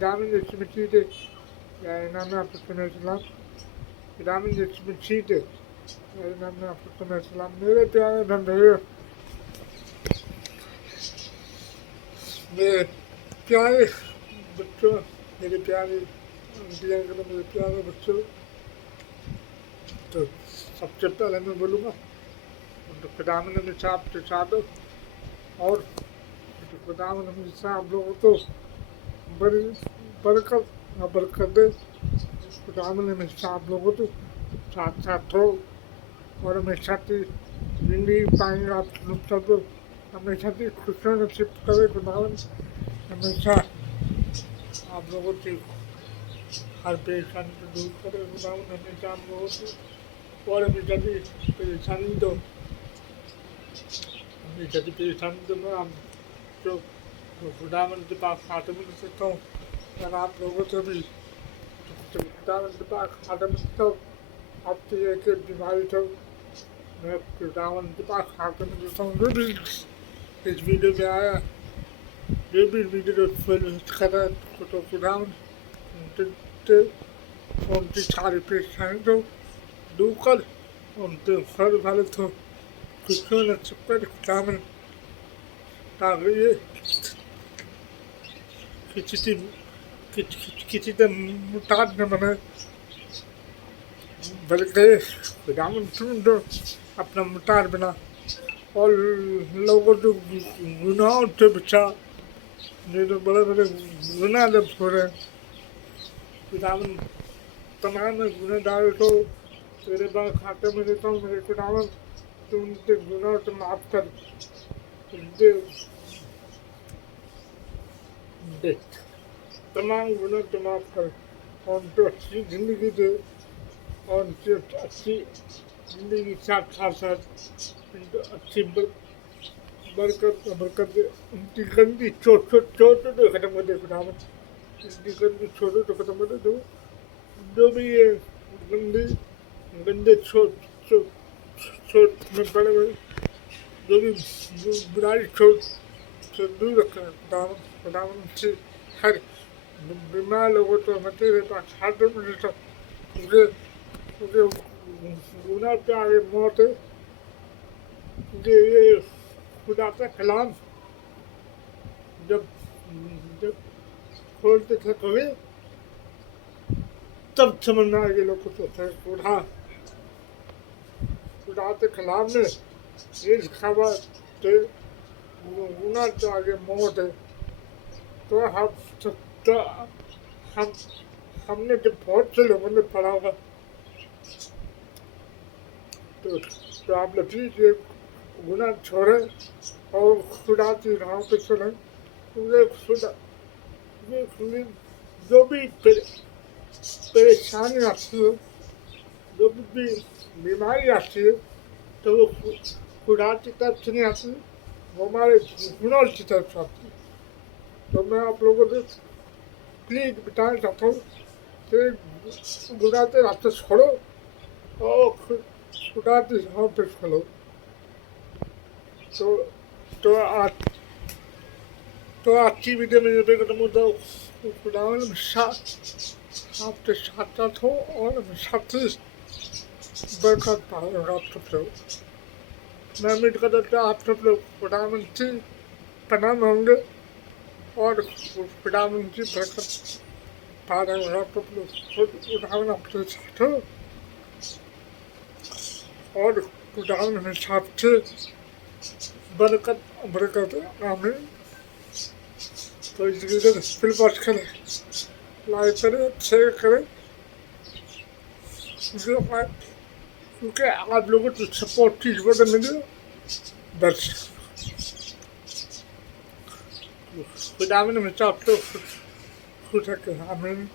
Damen geçmişiydi. Yayınlarını yaptığını Islam. Damen geçmişiydi. Yayınlarını yaptığını Islam. Nereye प्यारे बंधुओं मेरे प्यारे बच्चों मेरे प्यारे इंडिया के मेरे प्यारे बच्चों तो सबसे पहले मैं बोलूँगा तो खुदावन ने साहब से साधो और खुदावन हमेशा आप लोगों को बड़ी बरकत दे खुदावन ने हमेशा आप लोगों को साथ साथ हो और हमेशा की जिंदगी पाएंगे आप लोग सब हमेशा की खुशियों नसीब करे खुदावन हमेशा आप लोगों की हर परेशानी को दूर करे खुदावन हमेशा आप लोगों को और हमेशा की परेशानी दो हमेशा की परेशानी दो मैं आप जो खुदावन के पास खाते मिल सकता हूँ और आप लोगों से भी खुदावन के पास खाते मिल सकता हूँ आपकी एक बीमारी तो मैं खुदावन के पास खाते मिल सकता हूँ जो भी इस वीडियो में आया जो भी वीडियो कर रहा है तो खुदावन उनकी सारी परेशानी तो दूर कर उनके हर वाले तो खुशियों ने छुपकर खुदावन ताकि ये किसी से मुताद न बने बल्कि खुदावन तुम तो अपना मुताद बना और लोगों को गुनाहों से बचा ये तो बड़े बड़े गुनाह जब हो रहे खुदावन तमाम गुनहगारों को तेरे पास खाते में देता हूँ मेरे खुदावन तुम उनके गुनाहों से माफ कर उनके तमाम गुनाह से माफ कर और उनको अच्छी ज़िंदगी दे और उनकी अच्छी ज़िंदगी साथ साथ उनको अच्छी बरकत दे उनकी गंदी चोट को ख़त्म कर दे खुदावन उनकी गंदी चोटों को ख़त्म कर दे जो भी ये गंदे चोट में पड़े हुए जो भी बुराई चोट से दूर रखा है खुदावन से हर बीमार लोगों को हमें तेरे पास हाथों में देता क्योंकि गुनाह पे आगे मौत है क्योंकि ये खुदा का कलाम जब खोलते थे कभी तब समझ में आएगी लोगों को खुदा के कलाम में ये लिखा हुआ थे गुनाह तो आगे मौत है तो हमने जब बहुत से लोगों ने पढ़ा होगा तो आप लोग ये गुनाह छोड़े और खुदा की राह पे चले जो भी परेशानी आती है जो भी बीमारी आती है तो वो खुदा की तरफ से नहीं आती वो हमारे गुनाह की तरफ से आती है तो मैं आप लोगों से प्लीज बताना चाहता हूँ कि गुनाह के रास्ते छोड़ो और खुदा की राह पे चलो तो आज की वीडियो में ये खत्म होता है खुदावन आपके साथ साथ हो और साथ ही बरकत पाओ आप सब लोग मैं उम्मीद करता हूँ आप सब लोग खुदावन की पनाह में होंगे और खुदावन की बरकत पा रहे हो आप सब लोग खुदावन आपके साथ हो और खुदावन हमेशा आपसे बरकत आमीन तो इस वीडियो को फिर वॉच करें लाइक करें शेयर करें क्योंकि आप लोगों को सपोर्ट की जरूरत मिले बस खुदावन हमेशा आपको खुश रखे आमीन।